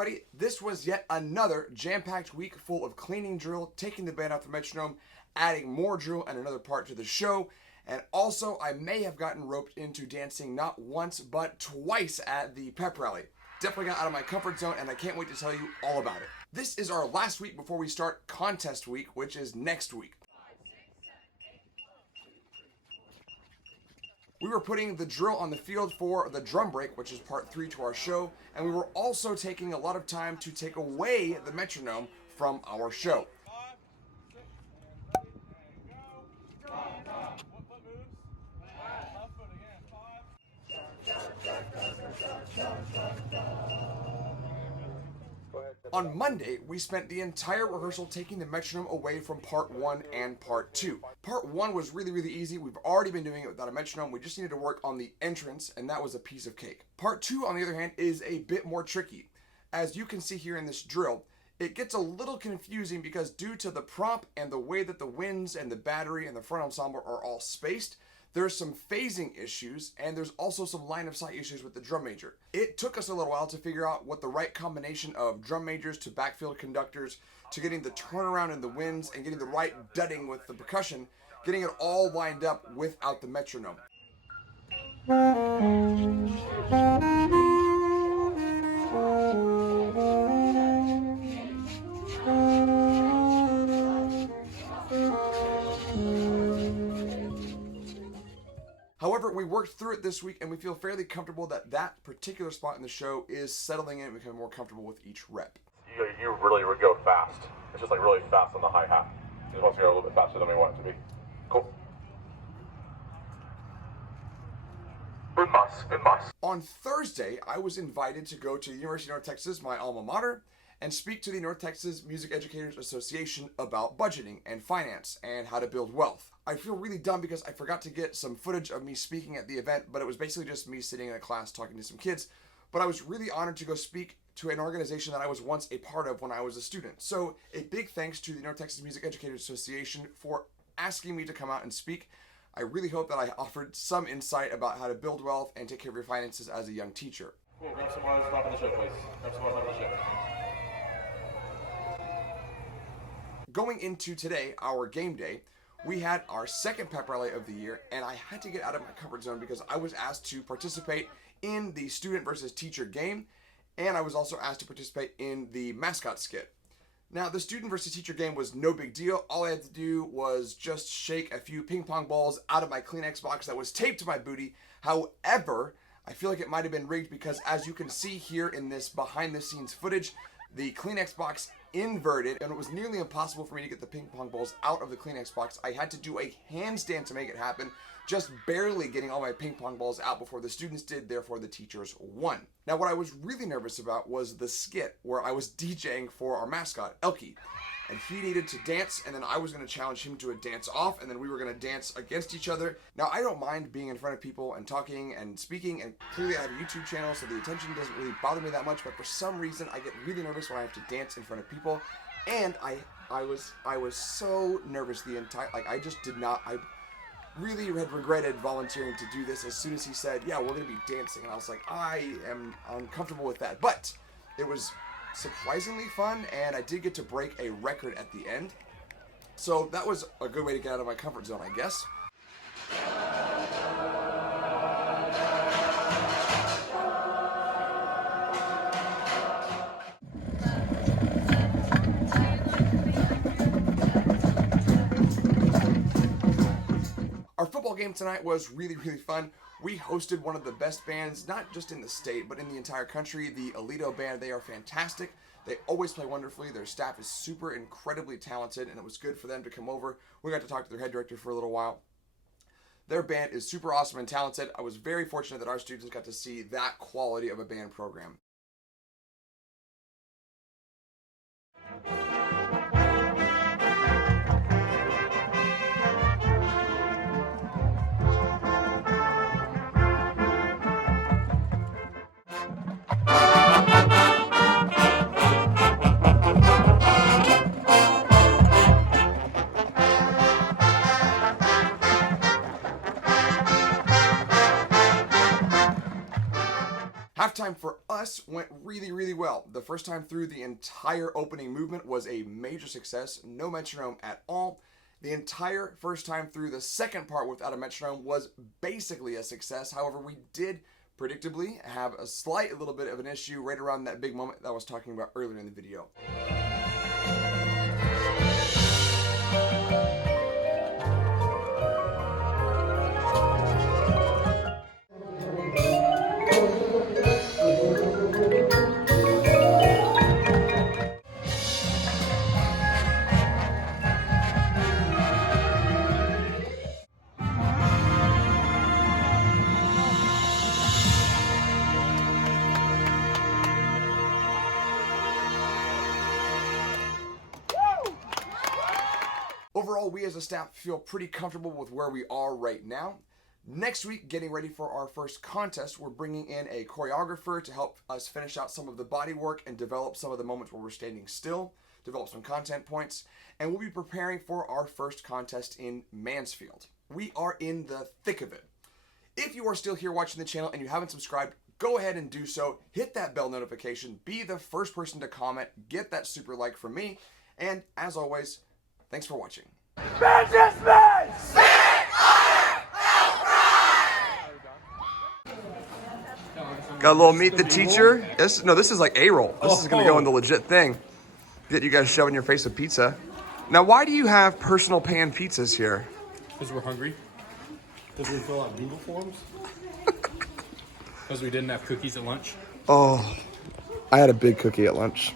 everybody, this was yet another jam-packed week full of cleaning drill, taking the band off the metronome, adding more drill and another part to the show, and also I may have gotten roped into dancing not once but twice at the pep rally. Definitely got out of my comfort zone and I can't wait to tell you all about it. This is our last week before we start contest week, which is next week. We were putting the drill on the field for the drum break, which is part 3 to our show, and we were also taking a lot of time to take away the metronome from our show. On Monday, we spent the entire rehearsal taking the metronome away from part 1 and part 2. Part 1 was really easy. We've already been doing it without a metronome. We just needed to work on the entrance, and that was a piece of cake. Part 2, on the other hand, is a bit more tricky. As you can see here in this drill, it gets a little confusing because due to the prop and the way that the winds and the battery and the front ensemble are all spaced, there's some phasing issues, and there's also some line of sight issues with the drum major. It took us a little while to figure out what the right combination of drum majors to backfield conductors, to getting the turnaround in the winds, and getting the right dudding with the percussion, getting it all lined up without the metronome. However, we worked through it this week and we feel fairly comfortable that that particular spot in the show is settling in and becoming more comfortable with each rep. You really go fast. It's just like really fast on the hi-hat. You just want to go a little bit faster than we want it to be. Cool. Good boss. On Thursday, I was invited to go to the University of North Texas, my alma mater, and speak to the North Texas Music Educators Association about budgeting and finance and how to build wealth. I feel really dumb because I forgot to get some footage of me speaking at the event, but it was basically just me sitting in a class talking to some kids. But I was really honored to go speak to an organization that I was once a part of when I was a student. So a big thanks to the North Texas Music Educators Association for asking me to come out and speak. I really hope that I offered some insight about how to build wealth and take care of your finances as a young teacher. Cool, grab some more top of the show, please. Grab some more top of the show. Going into today, our game day, we had our second pep rally of the year, and I had to get out of my comfort zone because I was asked to participate in the student versus teacher game, and I was also asked to participate in the Mascot skit. Now, the student versus teacher game was no big deal. All I had to do was just shake a few ping pong balls out of my Kleenex box that was taped to my booty. However, I feel like it might have been rigged because as you can see here in this behind the scenes footage, the Kleenex box inverted and it was nearly impossible for me to get the ping pong balls out of the Kleenex box. I had to do a handstand to make it happen, just barely getting all my ping pong balls out before the students did, therefore the teachers won. Now what I was really nervous about was the skit where I was DJing for our mascot, Elkie. And he needed to dance, and then I was going to challenge him to a dance-off, and then we were going to dance against each other. Now, I don't mind being in front of people and talking and speaking, and clearly I have a YouTube channel, so the attention doesn't really bother me that much, but for some reason, I get really nervous when I have to dance in front of people, and I was so nervous the entire, I really had regretted volunteering to do this as soon as he said, yeah, we're going to be dancing, and I was like, I am uncomfortable with that, but it was surprisingly fun, and I did get to break a record at the end. So that was a good way to get out of my comfort zone, I guess. Our football game tonight was really fun. We hosted one of the best bands, not just in the state, but in the entire country, the Alito Band. They are fantastic. They always play wonderfully. Their staff is super incredibly talented, and it was good for them to come over. We got to talk to their head director for a little while. Their band is super awesome and talented. I was very fortunate that our students got to see that quality of a band program. Halftime for us went really, really well. The first time through, the entire opening movement was a major success. No metronome at all. The entire first time through, the second part without a metronome was basically a success. However, we did predictably have a slight little bit of an issue right around that big moment that I was talking about earlier in the video. Overall, we as a staff feel pretty comfortable with where we are right now. Next week, getting ready for our first contest, we're bringing in a choreographer to help us finish out some of the body work and develop some of the moments where we're standing still, develop some content points, and we'll be preparing for our first contest in Mansfield. We are in the thick of it. If you are still here watching the channel and you haven't subscribed, go ahead and do so. Hit that bell notification, be the first person to comment, get that super like from me, and as always, thanks for watching. Got a little meet the teacher. This is like A-roll. This is gonna go in the legit thing. Get you guys shoving your face with pizza. Now, why do you have personal pan pizzas here? Because we're hungry. Because we fill out Google forms. Because we didn't have cookies at lunch. Oh, I had a big cookie at lunch.